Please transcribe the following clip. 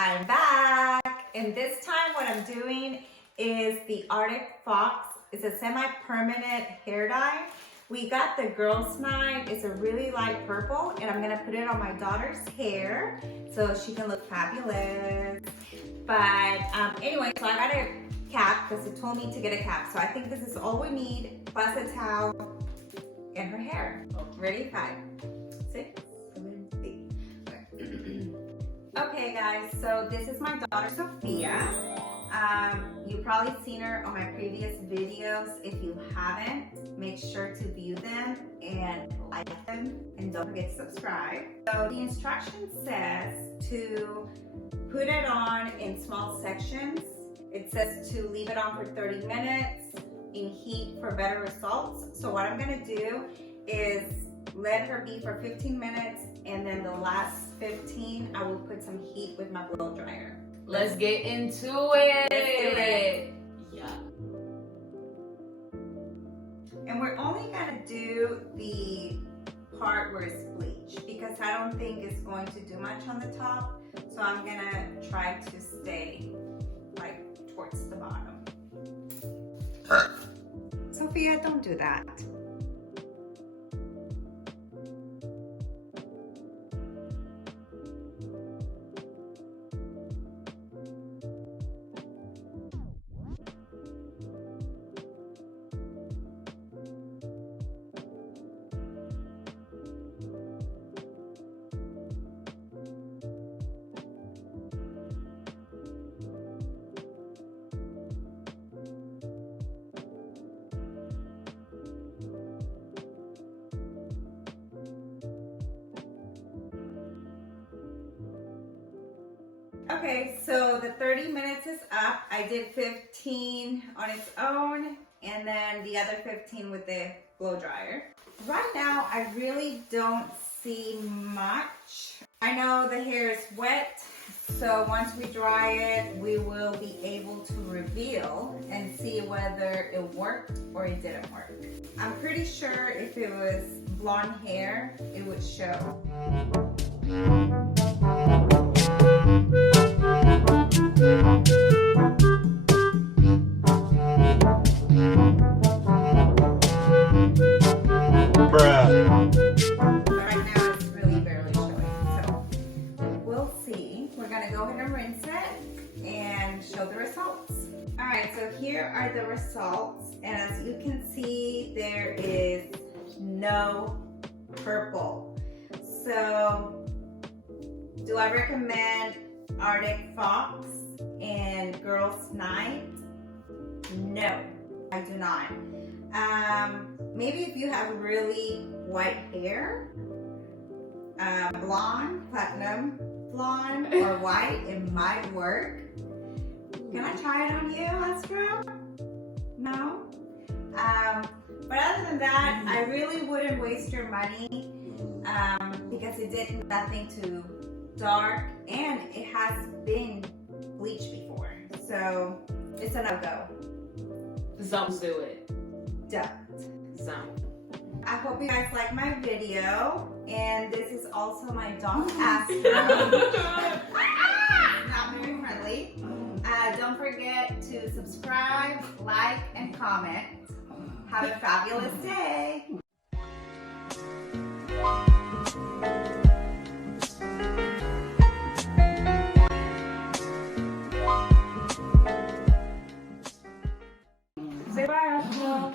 I'm back. And this time what I'm doing is the Arctic Fox. It's a semi-permanent hair dye. We got the Girls Night. It's a really light purple and I'm gonna put it on my daughter's hair so she can look fabulous. But anyway, so I got a cap because it told me to get a cap. So I think this is all we need, plus a towel and her hair. Ready? 5, 6, 7, 8. Okay guys, so this is my daughter Sophia. You've probably seen her on my previous videos. If you haven't, make sure to view them and like them, and don't forget to subscribe. So the instruction says to put it on in small sections. It says to leave it on for 30 minutes in heat for better results. So what I'm gonna do is let her be for 15 minutes, and then the last 15 I will put some heat with my blow dryer. Let's get into it. Let's do it. Yeah. And we're only gonna do the part where it's bleached because I don't think it's going to do much on the top. So I'm gonna try to stay like towards the bottom. Sophia, don't do that. Okay, so the 30 minutes is up. I did 15 on its own and then the other 15 with the blow dryer. Right now, I really don't see much. I know the hair is wet, so once we dry it, we will be able to reveal and see whether it worked or it didn't work. I'm pretty sure if it was blonde hair, it would show. Right now it's really barely showing, so we'll see. We're gonna go ahead and rinse it and show the results. All right, so here are the results, and as you can see, there is no purple. So do I recommend Arctic Fox and Girls Night? No, I do not. Maybe if you have really white hair, blonde, platinum blonde, or white, it might work. Can I try it on you, Astro? No? But other than that, I really wouldn't waste your money because it did nothing to dark and it has been bleached before. So it's a no-go. Don't do it. Don't. Don't. I hope you guys like my video, and this is also my dog Astro. Not very friendly. Don't forget to subscribe, like, and comment. Have a fabulous day. Say bye, Astro.